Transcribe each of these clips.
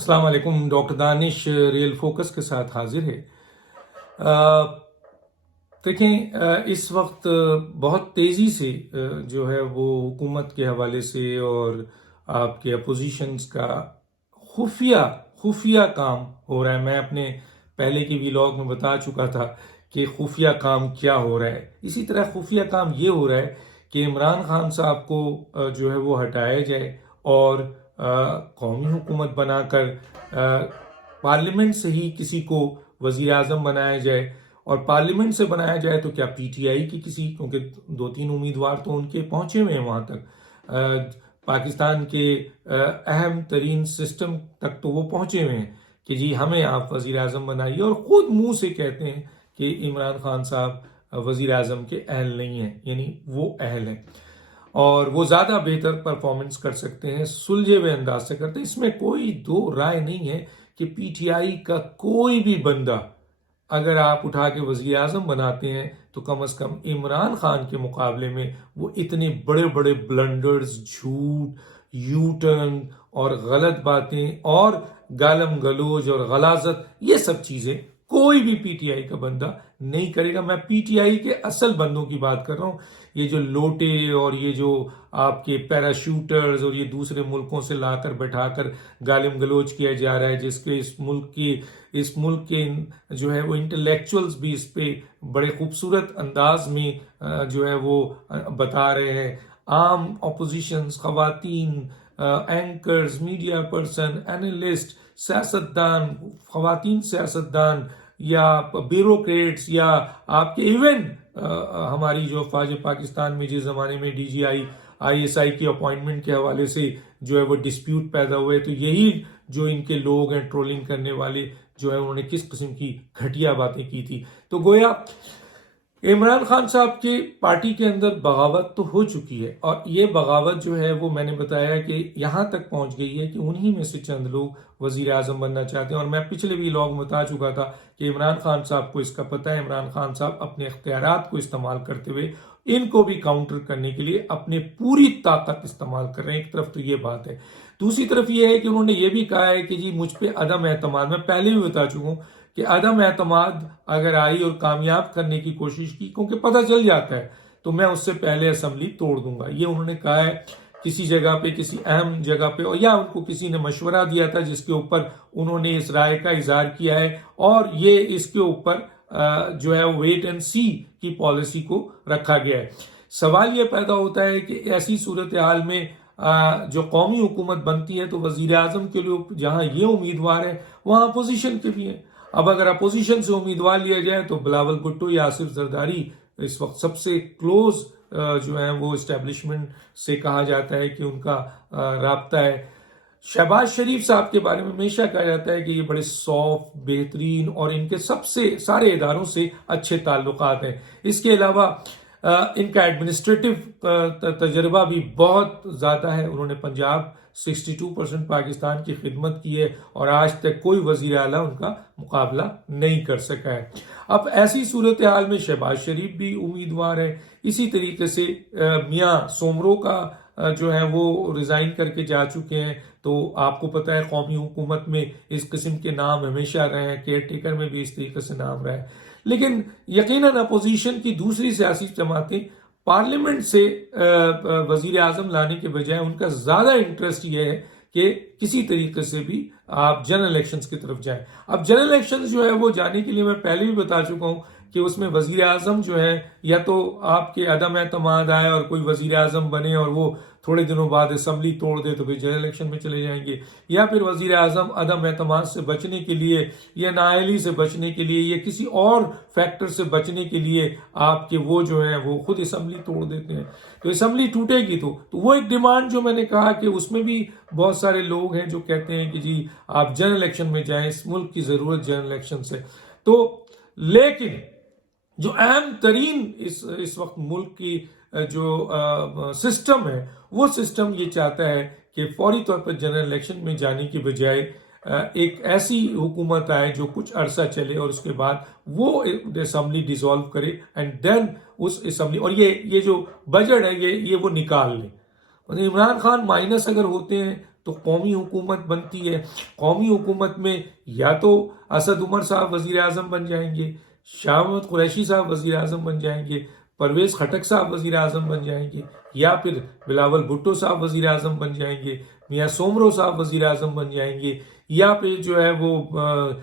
السلام علیکم. ڈاکٹر دانش real focus کے ساتھ حاضر ہے. دیکھیں، اس وقت بہت تیزی سے جو ہے وہ حکومت کے حوالے سے اور آپ کے اپوزیشنز کا خفیہ کام ہو رہا ہے. میں اپنے پہلے کی ویلاگ میں بتا چکا تھا کہ خفیہ کام کیا ہو رہا ہے. اسی طرح خفیہ کام یہ ہو رہا ہے کہ عمران خان صاحب کو جو ہے وہ ہٹایا جائے اور قومی حکومت بنا کر پارلیمنٹ سے ہی کسی کو وزیر اعظم بنایا جائے. اور پارلیمنٹ سے بنایا جائے تو کیا پی ٹی آئی کی کسی، کیونکہ 2-3 امیدوار تو ان کے پہنچے ہوئے ہیں وہاں تک، پاکستان کے اہم ترین سسٹم تک تو وہ پہنچے ہوئے ہیں کہ جی ہمیں آپ وزیر اعظم بنائیے، اور خود منہ سے کہتے ہیں کہ عمران خان صاحب وزیر اعظم کے اہل نہیں ہیں. یعنی وہ اہل ہیں اور وہ زیادہ بہتر پرفارمنس کر سکتے ہیں، سلجھے ہوئے انداز سے کرتے ہیں. اس میں کوئی دو رائے نہیں ہے کہ پی ٹی آئی کا کوئی بھی بندہ اگر آپ اٹھا کے وزیر اعظم بناتے ہیں تو کم از کم عمران خان کے مقابلے میں وہ اتنے بڑے بڑے بلنڈرز، جھوٹ، یو ٹرن اور غلط باتیں اور گالم گلوچ اور غلاظت، یہ سب چیزیں کوئی بھی پی ٹی آئی کا بندہ نہیں کرے گا. میں پی ٹی آئی کے اصل بندوں کی بات کر رہا ہوں. یہ جو لوٹے اور یہ جو آپ کے پیراشوٹرز اور یہ دوسرے ملکوں سے لا کر بٹھا کر گالم گلوچ کیا جا رہا ہے، جس کے اس ملک کے جو ہے وہ انٹلیکچوئلز بھی اس پہ بڑے خوبصورت انداز میں جو ہے وہ بتا رہے ہیں. عام اپوزیشنز، خواتین، اینکرز، میڈیا پرسن، اینالسٹ، سیاستدان، خواتین سیاستدان یا بیوروکریٹس یا آپ کے ایون ہماری جو فوج پاکستان میں جس زمانے میں D G I S I کی اپوائنٹمنٹ کے حوالے سے جو ہے وہ ڈسپیوٹ پیدا ہوئے، تو یہی جو ان کے لوگ ہیں ٹرولنگ کرنے والے، جو ہے انہوں نے کس قسم کی گھٹیا باتیں کی تھی. تو گویا عمران خان صاحب کی پارٹی کے اندر بغاوت تو ہو چکی ہے، اور یہ بغاوت جو ہے وہ میں نے بتایا کہ یہاں تک پہنچ گئی ہے کہ انہی میں سے چند لوگ وزیر اعظم بننا چاہتے ہیں. اور میں پچھلے ویلاگ میں بتا چکا تھا کہ عمران خان صاحب کو اس کا پتہ ہے. عمران خان صاحب اپنے اختیارات کو استعمال کرتے ہوئے ان کو بھی کاؤنٹر کرنے کے لیے اپنے پوری طاقت استعمال کر رہے ہیں. ایک طرف تو یہ بات ہے، دوسری طرف یہ ہے کہ انہوں نے یہ بھی کہا ہے کہ جی مجھ پہ عدم اعتماد، میں پہلے بھی بتا چکا ہوں کہ عدم اعتماد اگر آئی اور کامیاب کرنے کی کوشش کی، کیونکہ پتہ چل جاتا ہے، تو میں اس سے پہلے اسمبلی توڑ دوں گا. یہ انہوں نے کہا ہے کسی جگہ پہ، کسی اہم جگہ پہ، یا ان کو کسی نے مشورہ دیا تھا جس کے اوپر انہوں نے اس رائے کا اظہار کیا ہے، اور یہ اس کے اوپر جو ہے ویٹ اینڈ سی کی پالیسی کو رکھا گیا ہے. سوال یہ پیدا ہوتا ہے کہ ایسی صورتحال میں جو قومی حکومت بنتی ہے تو وزیر اعظم کے لیے جہاں یہ امیدوار ہے وہاں اپوزیشن کے بھی ہیں. اب اگر اپوزیشن سے امیدوار لیا جائے تو بلاول بھٹو یا آصف زرداری اس وقت سب سے کلوز جو ہیں وہ اسٹیبلشمنٹ سے کہا جاتا ہے کہ ان کا رابطہ ہے. شہباز شریف صاحب کے بارے میں ہمیشہ کہا جاتا ہے کہ یہ بڑے صاف، بہترین اور ان کے سب سے سارے اداروں سے اچھے تعلقات ہیں. اس کے علاوہ ان کا ایڈمنسٹریٹو تجربہ بھی بہت زیادہ ہے. انہوں نے پنجاب 62% پاکستان کی خدمت کی ہے اور آج تک کوئی وزیر اعلیٰ ان کا مقابلہ نہیں کر سکا ہے. اب ایسی صورتحال میں شہباز شریف بھی امیدوار ہے. اسی طریقے سے میاں سومرو کا جو ہے وہ ریزائن کر کے جا چکے ہیں. تو آپ کو پتہ ہے قومی حکومت میں اس قسم کے نام ہمیشہ رہے ہیں، کیئر ٹیکر میں بھی اس طریقے سے نام رہے. لیکن یقیناً اپوزیشن کی دوسری سیاسی جماعتیں پارلیمنٹ سے وزیر اعظم لانے کے بجائے ان کا زیادہ انٹرسٹ یہ ہے کہ کسی طریقے سے بھی آپ جنرل الیکشنز کی طرف جائیں. اب جنرل الیکشنز جو ہے وہ جانے کے لیے میں پہلے بھی بتا چکا ہوں کہ اس میں وزیر اعظم جو ہے یا تو آپ کے عدم اعتماد آئے اور کوئی وزیر اعظم بنے اور وہ تھوڑے دنوں بعد اسمبلی توڑ دے تو پھر جنرل الیکشن میں چلے جائیں گے، یا پھر وزیر اعظم عدم اعتماد سے بچنے کے لیے یا نااہلی سے بچنے کے لیے یا کسی اور فیکٹر سے بچنے کے لیے آپ کے وہ جو ہیں وہ خود اسمبلی توڑ دیتے ہیں. تو اسمبلی ٹوٹے گی تو وہ ایک ڈیمانڈ جو میں نے کہا کہ اس میں بھی بہت سارے لوگ ہیں جو کہتے ہیں کہ جی آپ جنرل الیکشن میں جائیں، اس ملک کی ضرورت جنرل الیکشن سے. تو لیکن جو اہم ترین اس وقت ملک کی جو سسٹم ہے، وہ سسٹم یہ چاہتا ہے کہ فوری طور پر جنرل الیکشن میں جانے کی بجائے ایک ایسی حکومت آئے جو کچھ عرصہ چلے اور اس کے بعد وہ اسمبلی ڈیزالو کرے اینڈ دین اس اسمبلی، اور یہ جو بجٹ ہے یہ وہ نکال لے. عمران خان مائنس اگر ہوتے ہیں تو قومی حکومت بنتی ہے. قومی حکومت میں یا تو اسد عمر صاحب وزیر اعظم بن جائیں گے، شاہ محمد قریشی صاحب وزیر اعظم بن جائیں گے، پرویز خٹک صاحب وزیر اعظم بن جائیں گے، یا پھر بلاول بھٹو صاحب وزیر اعظم بن جائیں گے، میاں سومرو صاحب وزیر اعظم بن جائیں گے، یا پھر جو ہے وہ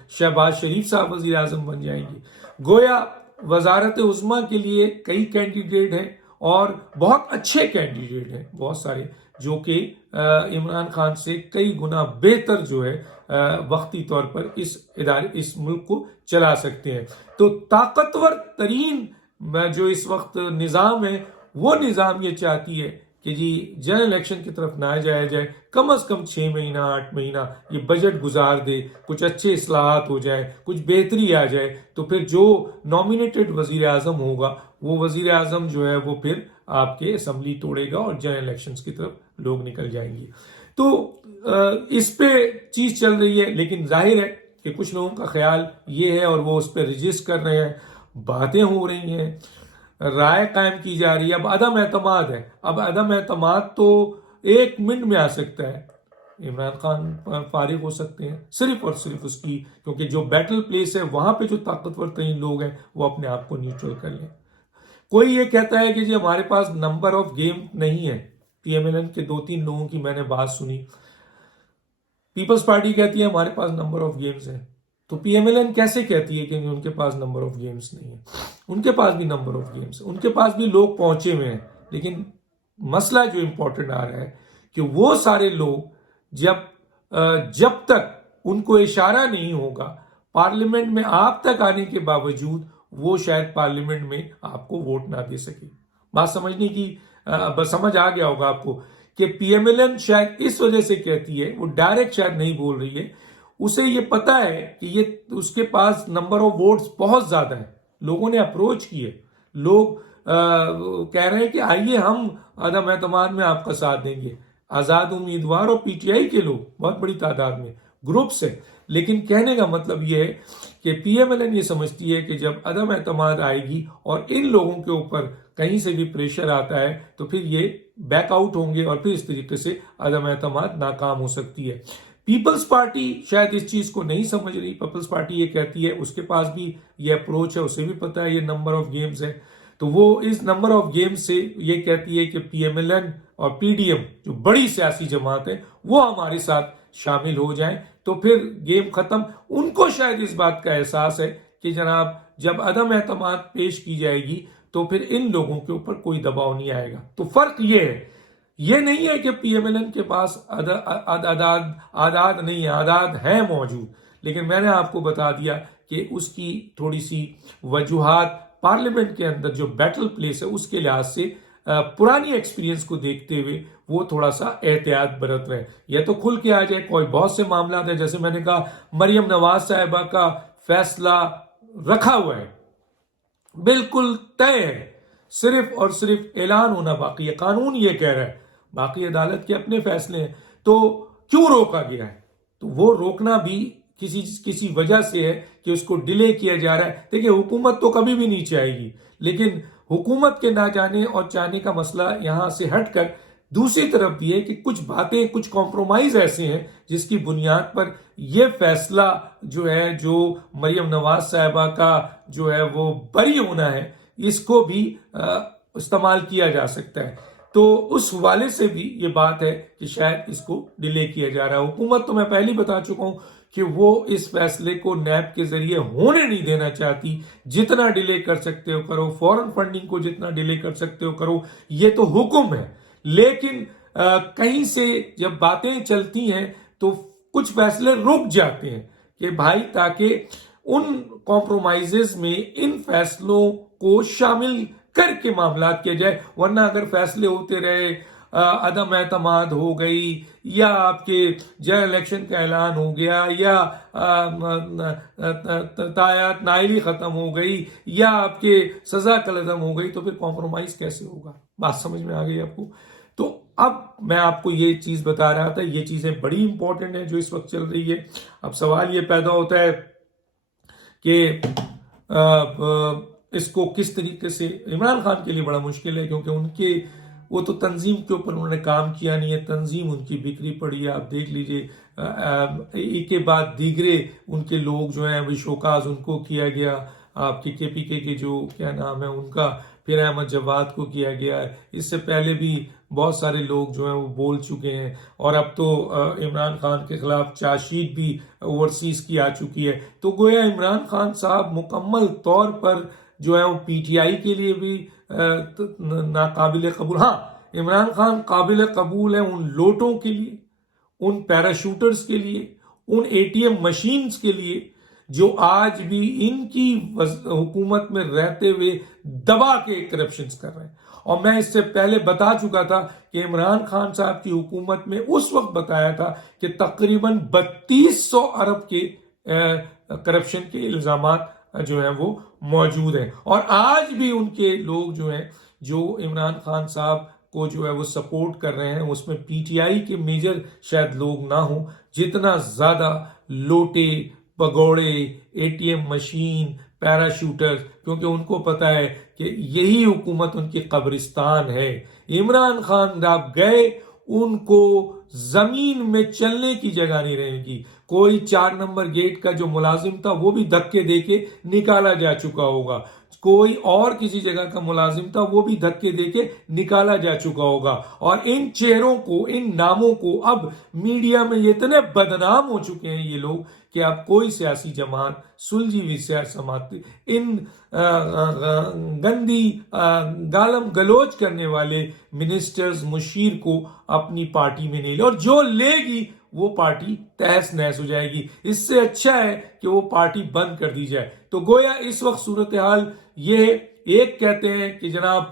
شہباز شریف صاحب وزیر اعظم بن جائیں گے. گویا وزارت عظمیٰ کے لیے کئی کینڈیڈیٹ ہیں اور بہت اچھے کینڈیڈیٹ ہیں، بہت سارے، جو کہ عمران خان سے کئی گنا بہتر جو ہے وقتی طور پر اس ملک کو چلا سکتے ہیں. تو طاقتور ترین جو اس وقت نظام ہے، وہ نظام یہ چاہتی ہے کہ جی جنرل الیکشن کی طرف نہ جایا جائے، کم از کم 6 مہینہ 8 مہینہ یہ بجٹ گزار دے، کچھ اچھے اصلاحات ہو جائے، کچھ بہتری آ جائے، تو پھر جو نامینیٹڈ وزیر اعظم ہوگا وہ وزیر اعظم جو ہے وہ پھر آپ کے اسمبلی توڑے گا اور جنرل الیکشنز کی طرف لوگ نکل جائیں گے. تو اس پہ چیز چل رہی ہے، لیکن ظاہر ہے کہ کچھ لوگوں کا خیال یہ ہے اور وہ اس پہ رجسٹ کر رہے ہیں، باتیں ہو رہی ہیں، رائے قائم کی جا رہی ہے. اب عدم اعتماد ہے. اب عدم اعتماد تو 1 منٹ میں آ سکتا ہے. عمران خان فارغ ہو سکتے ہیں صرف اور صرف اس کی، کیونکہ جو بیٹل پلیس ہے وہاں پہ جو طاقتور ترین لوگ ہیں وہ اپنے آپ کو نیوٹرل کر لیں. کوئی یہ کہتا ہے کہ جی ہمارے پاس نمبر آف گیم نہیں ہے. پی ایم ایل این کے 2-3 لوگوں کی میں نے بات سنی. پیپلز پارٹی کہتی ہے ہمارے پاس نمبر آف گیمز ہیں، تو پی ایم ایل این کیسے کہتی ہے کہ ان کے پاس نمبر آف گیمز نہیں ہیں؟ ان کے پاس بھی نمبر آف گیمز، ان کے پاس بھی لوگ پہنچے ہوئے ہیں. لیکن مسئلہ جو امپورٹنٹ آ رہا ہے کہ وہ سارے لوگ جب تک ان کو اشارہ نہیں ہوگا پارلیمنٹ میں آپ تک آنے کے باوجود، وہ شاید پارلیمنٹ میں آپ کو ووٹ نہ دے سکے. بات سمجھنے کی سمجھ آ گیا ہوگا آپ کو کہ پی ایم ایل این شاید اس وجہ سے کہتی ہے، وہ ڈائریکٹ شاید نہیں بول رہی ہے، اسے یہ پتا ہے کہ یہ اس کے پاس نمبر آف ووٹس بہت زیادہ ہیں. لوگوں نے اپروچ کیے، لوگ کہہ رہے ہیں کہ آئیے ہم عدم اعتماد میں آپ کا ساتھ دیں گے. آزاد امیدوار اور پی ٹی آئی کے لوگ بہت بڑی تعداد میں گروپس ہیں. لیکن کہنے کا مطلب یہ ہے کہ پی ایم ایل این یہ سمجھتی ہے کہ جب عدم اعتماد آئے گی اور ان لوگوں کے اوپر کہیں سے بھی پریشر آتا ہے تو پھر یہ بیک آؤٹ ہوں گے اور پھر اس طریقے سے عدم اعتماد ناکام ہو سکتی ہے. پیپلز پارٹی شاید اس چیز کو نہیں سمجھ رہی. پیپلز پارٹی یہ کہتی ہے، اس کے پاس بھی یہ اپروچ ہے، اسے بھی پتا ہے یہ نمبر آف گیمز ہے، تو وہ اس نمبر آف گیمز سے یہ کہتی ہے کہ پی ایم ایل این اور پی ڈی ایم جو بڑی سیاسی جماعت ہے وہ ہمارے ساتھ شامل ہو جائیں تو پھر گیم ختم. ان کو شاید اس بات کا احساس ہے کہ جناب جب عدم اعتماد پیش کی جائے گی تو پھر ان لوگوں کے اوپر کوئی دباؤ نہیں آئے گا. تو فرق یہ ہے، یہ نہیں ہے کہ پی ایم ایل این کے پاس اعداد نہیں ہے، اعداد ہیں موجود، لیکن میں نے آپ کو بتا دیا کہ اس کی تھوڑی سی وجوہات پارلیمنٹ کے اندر جو بیٹل پلیس ہے اس کے لحاظ سے پرانی ایکسپیرینس کو دیکھتے ہوئے وہ تھوڑا سا احتیاط برت رہے ہیں. یہ تو کھل کے آ جائے، کوئی بہت سے معاملات ہیں، جیسے میں نے کہا مریم نواز صاحبہ کا فیصلہ رکھا ہوا ہے، بالکل طے ہے، صرف اور صرف اعلان ہونا باقی ہے. قانون یہ کہہ رہا ہے، باقی عدالت کے اپنے فیصلے ہیں. تو کیوں روکا گیا ہے؟ تو وہ روکنا بھی کسی وجہ سے ہے کہ اس کو ڈیلے کیا جا رہا ہے. دیکھیں حکومت تو کبھی بھی نہیں چاہے گی، لیکن حکومت کے نہ جانے اور چاہنے کا مسئلہ یہاں سے ہٹ کر دوسری طرف بھی ہے کہ کچھ باتیں، کچھ کمپرومائز ایسے ہیں جس کی بنیاد پر یہ فیصلہ جو ہے، جو مریم نواز صاحبہ کا جو ہے وہ بری ہونا ہے، اس کو بھی استعمال کیا جا سکتا ہے. تو اس حوالے سے بھی یہ بات ہے کہ شاید اس کو ڈیلے کیا جا رہا ہے. حکومت تو میں پہلے ہی بتا چکا ہوں کہ وہ اس فیصلے کو نیب کے ذریعے ہونے نہیں دینا چاہتی. جتنا ڈیلے کر سکتے ہو کرو، فورن فنڈنگ کو جتنا ڈیلے کر سکتے ہو کرو، یہ تو حکم ہے. لیکن کہیں سے جب باتیں چلتی ہیں تو کچھ فیصلے رک جاتے ہیں کہ بھائی تاکہ ان کمپرومائزز میں ان فیصلوں کو شامل کر کے معاملات کیے جائے. ورنہ اگر فیصلے ہوتے رہے، عدم اعتماد ہو گئی، یا آپ کے جنرل الیکشن کا اعلان ہو گیا، یا تایات نائلی ختم ہو گئی، یا آپ کے سزا قلعدم ہو گئی، تو پھر کمپرومائز کیسے ہوگا؟ بات سمجھ میں آ گئی آپ کو؟ تو اب میں آپ کو یہ چیز بتا رہا تھا، یہ چیزیں بڑی امپورٹنٹ ہیں جو اس وقت چل رہی ہے. اب سوال یہ پیدا ہوتا ہے کہ اس کو کس طریقے سے، عمران خان کے لیے بڑا مشکل ہے کیونکہ ان کے وہ تو تنظیم کے اوپر انہوں نے کام کیا نہیں ہے، تنظیم ان کی بکھری پڑی ہے. آپ دیکھ لیجئے ایک کے بعد دیگرے ان کے لوگ جو ہیں وہ شوکاز ان کو کیا گیا، آپ کے پی کے جو کیا نام ہے ان کا، پھر احمد جواد کو کیا گیا ہے. اس سے پہلے بھی بہت سارے لوگ جو ہیں وہ بول چکے ہیں، اور اب تو عمران خان کے خلاف چارج شیٹ بھی اوورسیز کی آ چکی ہے. تو گویا عمران خان صاحب مکمل طور پر جو ہے وہ پی ٹی آئی کے لیے بھی ناقابل قبول. ہاں، عمران خان قابل قبول ہے ان لوٹوں کے لیے، ان پیراشوٹرز کے لیے، ان اے ٹی ایم مشینز کے لیے جو آج بھی ان کی حکومت میں رہتے ہوئے دبا کے کرپشنز کر رہے ہیں. اور میں اس سے پہلے بتا چکا تھا کہ عمران خان صاحب کی حکومت میں اس وقت بتایا تھا کہ تقریباً 3200 ارب کے کرپشن کے الزامات جو ہیں وہ موجود ہیں. اور آج بھی ان کے لوگ جو ہیں جو عمران خان صاحب کو جو ہے وہ سپورٹ کر رہے ہیں، اس میں پی ٹی آئی کے میجر شاید لوگ نہ ہوں جتنا زیادہ لوٹے، پگوڑے، اے ٹی ایم مشین، پیراشوٹر، کیونکہ ان کو پتا ہے کہ یہی حکومت ان کی قبرستان ہے. عمران خان صاحب گئے، ان کو زمین میں چلنے کی جگہ نہیں رہے گی. کوئی 4 نمبر گیٹ کا جو ملازم تھا وہ بھی دھکے دے کے نکالا جا چکا ہوگا، کوئی اور کسی جگہ کا ملازم تھا وہ بھی دھکے دے کے نکالا جا چکا ہوگا. اور ان چہروں کو، ان ناموں کو اب میڈیا میں اتنے بدنام ہو چکے ہیں یہ لوگ کہ اب کوئی سیاسی جماعت، سلجھی ہوئی سیاسی جماعت ان گندی گالم گلوچ کرنے والے منسٹرز، مشیر کو اپنی پارٹی میں نہیں لے، اور جو لے گی وہ پارٹی تہس نہس ہو جائے گی. اس سے اچھا ہے کہ وہ پارٹی بند کر دی جائے. تو گویا اس وقت صورتحال یہ ایک کہتے ہیں کہ جناب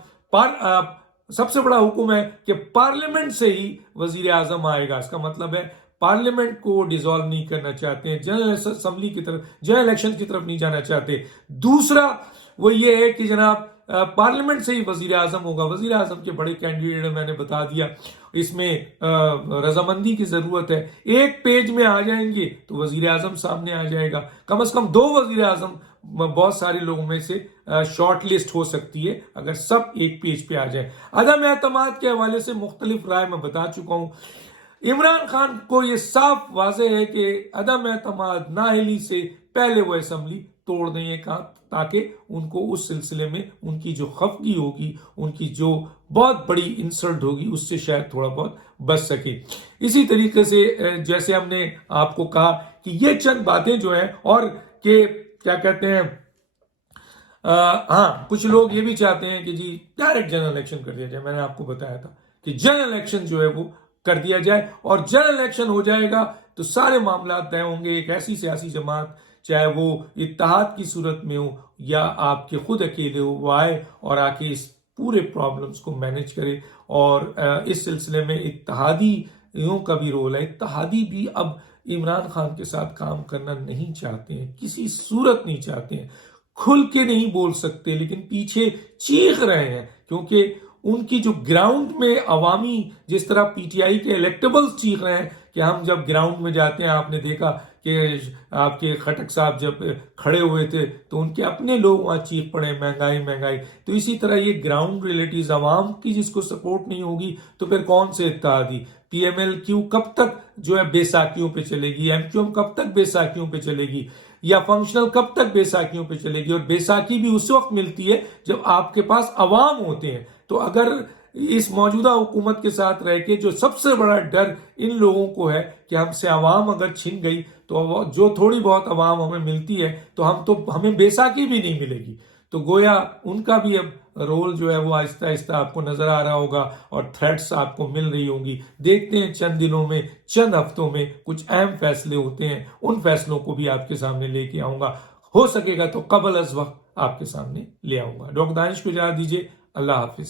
سب سے بڑا حکم ہے کہ پارلیمنٹ سے ہی وزیر اعظم آئے گا. اس کا مطلب ہے پارلیمنٹ کو ڈیزالو نہیں کرنا چاہتے ہیں، جنرل اسمبلی کی طرف، جنرل الیکشن کی طرف نہیں جانا چاہتے. دوسرا وہ یہ ہے کہ جناب پارلیمنٹ سے ہی وزیر اعظم ہوگا. وزیر اعظم کے بڑے کینڈیڈیٹ میں نے بتا دیا، اس میں رضامندی کی ضرورت ہے. ایک پیج میں آ جائیں گے تو وزیر اعظم سامنے آ جائے گا. کم از کم 2 وزیر اعظم بہت سارے لوگوں میں سے شارٹ لسٹ ہو سکتی ہے اگر سب ایک پیج پہ آ جائیں. عدم اعتماد کے حوالے سے مختلف رائے میں بتا چکا ہوں. عمران خان کو یہ صاف واضح ہے کہ عدم اعتماد نااہلی سے پہلے وہ اسمبلی توڑ دیں گے تاکہ ان کو اس سلسلے میں ان کی جو خفگی ہوگی، ان کی جو بہت بڑی انسلٹ ہوگی، اس سے شاید تھوڑا بہت بچ سکے. اسی طریقے سے جیسے ہم نے آپ کو کہا کہ یہ چند باتیں جو ہیں، اور کہ کیا کہتے ہیں، ہاں کچھ لوگ یہ بھی چاہتے ہیں کہ جی ڈائریکٹ جنرل الیکشن کر دیا جائے. میں نے آپ کو بتایا تھا کہ جنرل الیکشن جو ہے وہ کر دیا جائے، اور جنرل الیکشن ہو جائے گا تو سارے معاملات طے ہوں گے. ایک ایسی سیاسی جماعت، چاہے وہ اتحاد کی صورت میں ہو یا آپ کے خود اکیلے ہو، وہ آئے اور آ کے اس پورے پرابلمز کو مینج کرے. اور اس سلسلے میں اتحادیوں کا بھی رول ہے. اتحادی بھی اب عمران خان کے ساتھ کام کرنا نہیں چاہتے ہیں، کسی صورت نہیں چاہتے ہیں. کھل کے نہیں بول سکتے لیکن پیچھے چیخ رہے ہیں، کیونکہ ان کی جو گراؤنڈ میں عوامی، جس طرح پی ٹی آئی کے الیکٹیبلز چیخ رہے ہیں کہ ہم جب گراؤنڈ میں جاتے ہیں، آپ نے دیکھا کہ آپ کے خٹک صاحب جب کھڑے ہوئے تھے تو ان کے اپنے لوگ وہاں چیخ پڑے مہنگائی مہنگائی. تو اسی طرح یہ گراؤنڈ ریئلٹیز عوام کی جس کو سپورٹ نہیں ہوگی تو پھر کون سے اتحادی؟ پی ایم ایل کیو کب تک جو ہے بے ساکھیوں پہ چلے گی؟ ایم کیو ایم کب تک بے ساکھیوں پہ چلے گی؟ یا فنکشنل کب تک بے ساکھیوں پہ چلے گی؟ اور بے ساکھی بھی اس وقت ملتی ہے جب آپ کے پاس عوام ہوتے ہیں. تو اگر اس موجودہ حکومت کے ساتھ رہ کے جو سب سے بڑا ڈر ان لوگوں کو ہے کہ ہم سے عوام اگر چھن گئی تو جو تھوڑی بہت عوام ہمیں ملتی ہے تو ہمیں بے ساکھی بھی نہیں ملے گی. تو گویا ان کا بھی اب رول جو ہے وہ آہستہ آہستہ آپ کو نظر آ رہا ہوگا اور تھریٹس آپ کو مل رہی ہوں گی. دیکھتے ہیں چند دنوں میں، چند ہفتوں میں کچھ اہم فیصلے ہوتے ہیں، ان فیصلوں کو بھی آپ کے سامنے لے کے آؤں گا. ہو سکے گا تو قبل از وقت آپ کے سامنے لے آؤں گا. ڈاکٹر دانش کو اجازت دیجیے. اللہ حافظ.